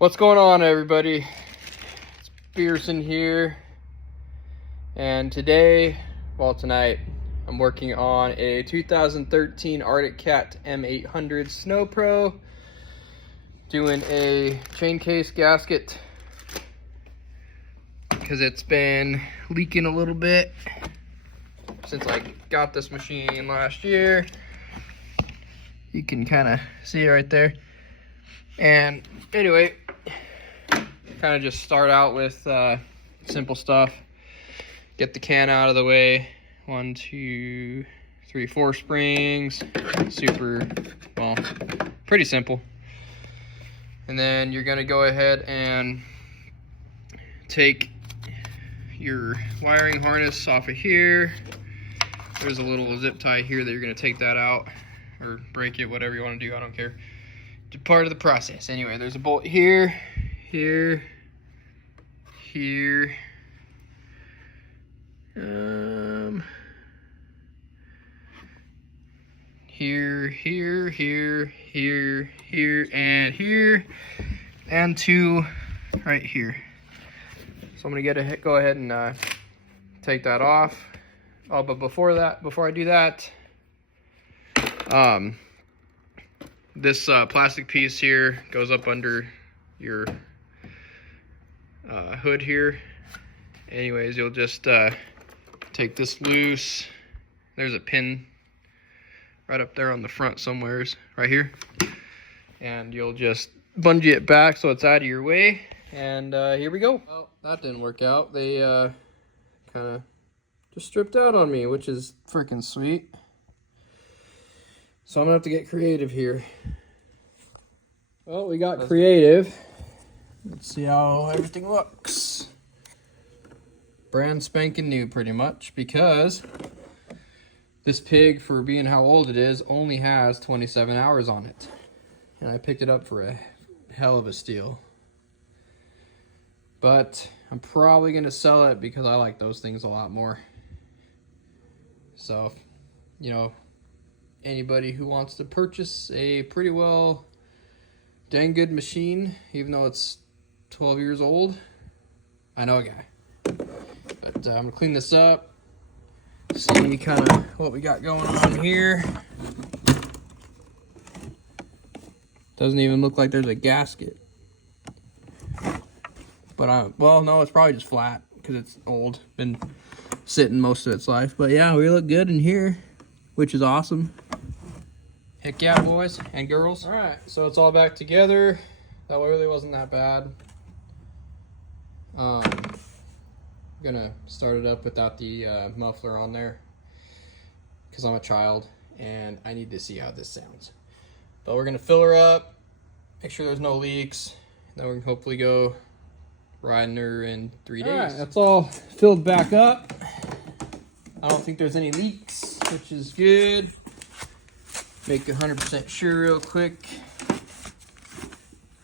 What's going on, everybody? It's Pearson here, and tonight I'm working on a 2013 Arctic Cat M800 SnoPro, doing a chain case gasket because it's been leaking a little bit since I got this machine last year. You can kind of see it right there. And anyway, kind of just start out with simple stuff. Get the can out of the way. 1, 2, 3, 4 springs. Super, well, pretty simple. And then you're gonna go ahead and take your wiring harness off of here. There's a little zip tie here that you're gonna take that out or break it, whatever you want to do, I don't care. It's part of the process. Anyway, there's a bolt here, here, here, here, and two right here. So I'm gonna go ahead and take that off. Oh, but before I do that, this plastic piece here goes up under your hood here. Anyways, you'll just take this loose. There's a pin right up there on the front somewheres, right here. And you'll just bungee it back so it's out of your way. And here we go. Well, that didn't work out. They kind of just stripped out on me, which is freaking sweet. So I'm gonna have to get creative here. Well, we got creative. Let's see how everything looks. Brand spanking new, pretty much, because this pig, for being how old it is, only has 27 hours on it. And I picked it up for a hell of a steal. But I'm probably gonna sell it because I like those things a lot more. So, you know, anybody who wants to purchase a pretty well dang good machine, even though it's 12 years old, I know a guy. But I'm gonna clean this up, see kind of what we got going on here. Doesn't even look like there's a gasket. But well, no, it's probably just flat because it's old, been sitting most of its life. But yeah, we look good in here, which is awesome. Heck yeah, boys and girls. All right, so it's all back together. That really wasn't that bad. I'm gonna start it up without the muffler on there because I'm a child and I need to see how this sounds. But we're gonna fill her up, make sure there's no leaks, and then we can hopefully go riding her in 3 days. All right, that's all filled back up. I don't think there's any leaks, which is good. Make 100% sure real quick.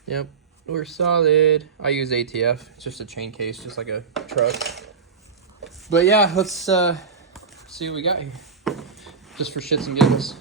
Yep, we're solid. I use ATF. It's just a chain case, just like a truck. But yeah, let's see what we got here. Just for shits and giggles.